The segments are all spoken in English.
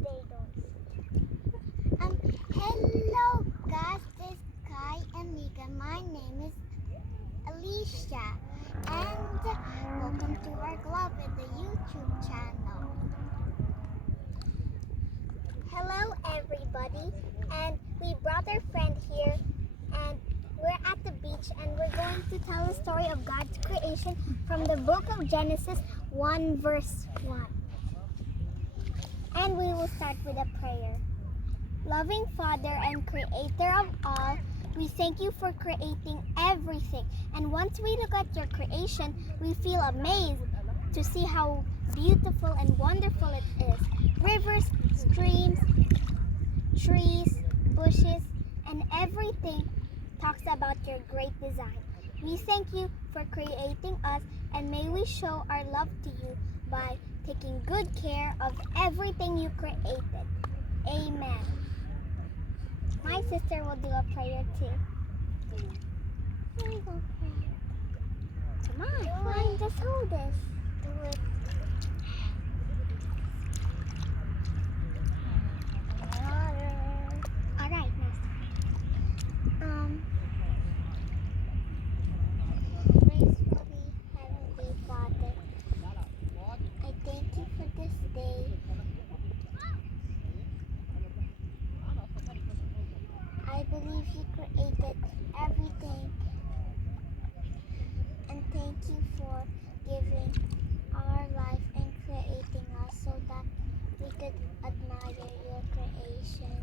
They don't. Hello guys, this is Kai and Mika. My name is Alicia, and welcome to our club in the YouTube channel. Hello everybody, and we brought our friend here, and we're at the beach, and we're going to tell the story of God's creation from the book of Genesis 1 verse 1. And we will start with a prayer. Loving Father and Creator of all, we thank you for creating everything. And once we look at your creation, we feel amazed to see how beautiful and wonderful it is. Rivers, streams, trees, bushes, and everything talks about your great design. We thank you for creating us, and may we show our love to you by taking good care of everything you created. Amen. My sister will do a prayer too. Come on, fine, just hold this. Do it. Alright, next. Gracefully Heavenly Father, I thank you for this day. I believe you created everything, and thank you for giving our life and creating us so that we could admire your creation.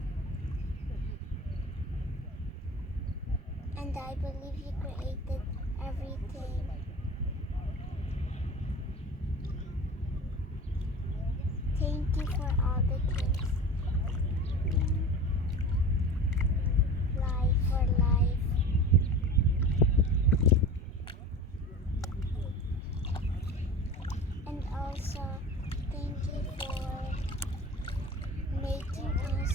And I believe you created everything. Thank you for all the things. Life for life. And also, thank you for making us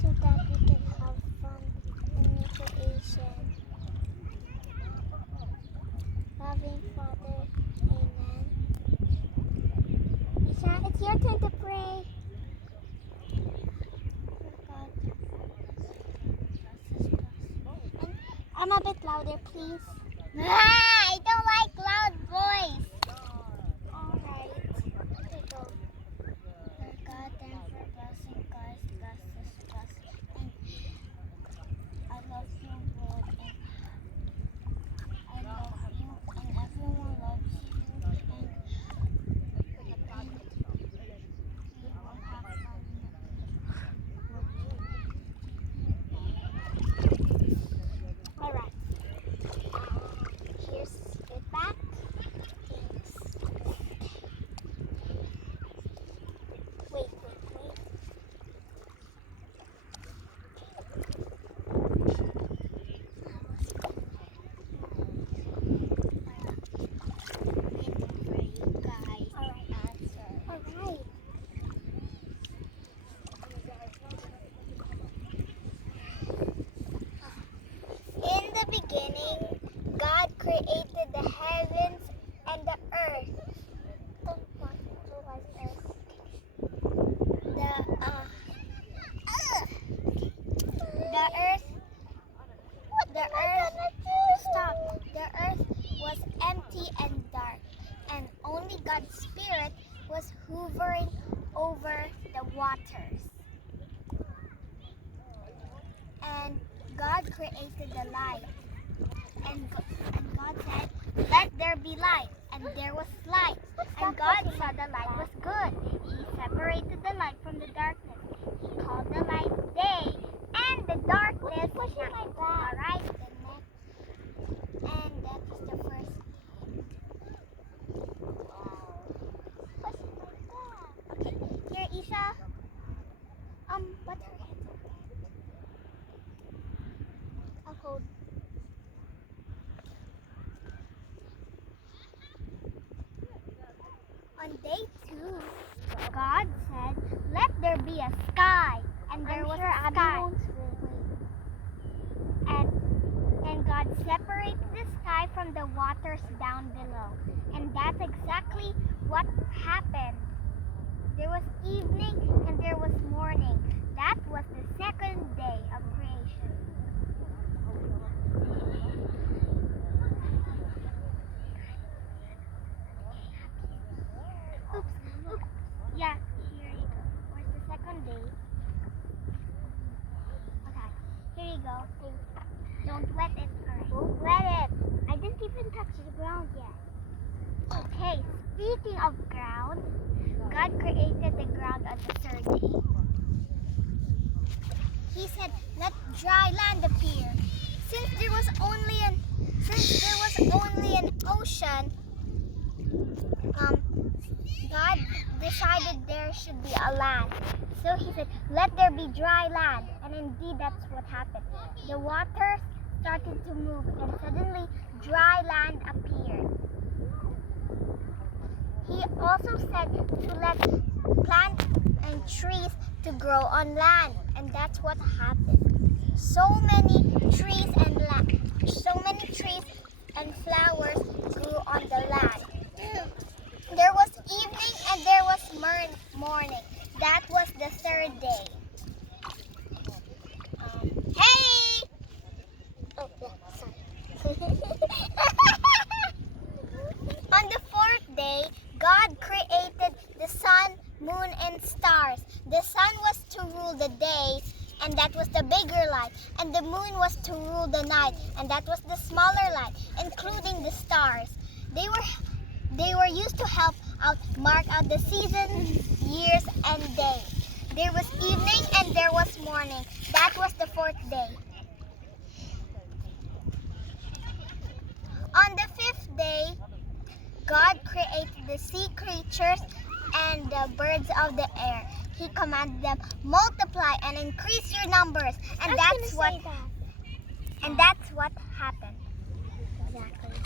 so that we can have fun in your creation. Loving Father, amen. Isha, it's your turn to pray. And a bit louder, please. I don't like loud voice. Alright, here we go. Lord God, thank you for blessing guys, bless this, bless it. And I love you, Lord, and I love you, and everyone loves you, and we will have fun with you. Alright, here's it back. Wait. In the beginning, God created the heavens and the earth. The earth was empty and dark, and only God's Spirit was hovering over the waters. And God created the light. And God said, "Let there be light." And there was light. And God saw the light was good. He separated the light from the darkness. He called the light day, and the darkness night. Alright, the next. And that is the first day. Okay, here Isha. What's her hand? I'll hold. On day 2, God said, "Let there be a sky," and there was a sky. And God separated the sky from the waters down below, and that's exactly what happened. evening and there was morning. That was the second day of creation. Oops. Yeah, here you go. Where's the second day? Okay, here you go. Don't wet it. Alright. Don't wet it. I didn't even touch the ground yet. Okay, speaking of ground, God created the ground on the third day. He said, "Let dry land appear." Since there was only an ocean, God decided there should be a land. So he said, "Let there be dry land." And indeed, that's what happened. The waters started to move and suddenly dry land appeared. He also said to let plants and trees to grow on land, and that's what happened. So many trees and flowers grew on the land. There was evening and there was morning. That was the third day. Hey! Oh, yeah, sorry. On the fourth day, God created the sun, moon, and stars. The sun was to rule the day, and that was the bigger light. And the moon was to rule the night, and that was the smaller light, including the stars. They were used to help out mark out the seasons, years, and days. There was evening and there was morning. That was the fourth day. On the fifth day, God created the sea creatures and the birds of the air. He commanded them, multiply and increase your numbers. And that's what happened. Exactly.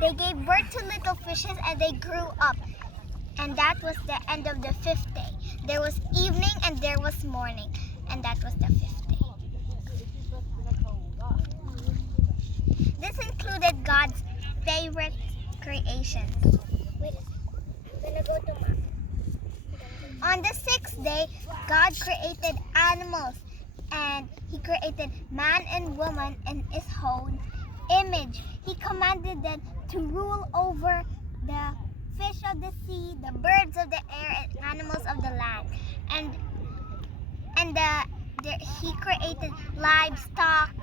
They gave birth to little fishes and they grew up. And that was the end of the fifth day. There was evening and there was morning. And that was the fifth day. This included God's favorite creations. Wait, I'm gonna go to Mom. On the sixth day, God created animals, and He created man and woman in His own image. He commanded them to rule over the fish of the sea, the birds of the air, and animals of the land. He created livestock,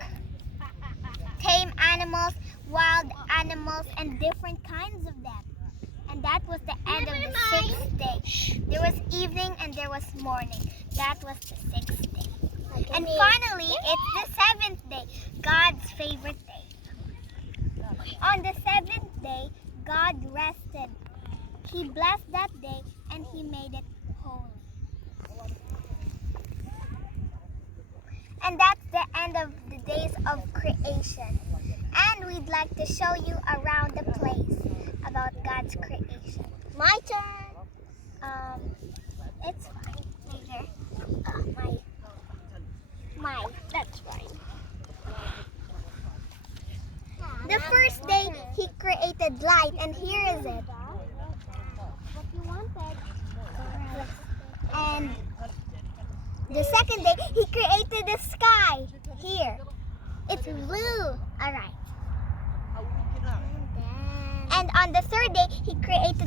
tame animals, wild animals, and different kinds of them. And that was the end of the sixth day. There was evening and there was morning. That was the sixth day. And finally, it's the seventh day, God's favorite day. On the seventh day, God rested. He blessed that day and He made it holy. And that's the end of the days of creation. And we'd like to show you around the place about God's creation. My turn. It's fine. Later. That's fine. The first day, He created light, and here is it. What you wanted. And the second day, He created the sky. Here. It's blue. Alright. And on the third day, He created the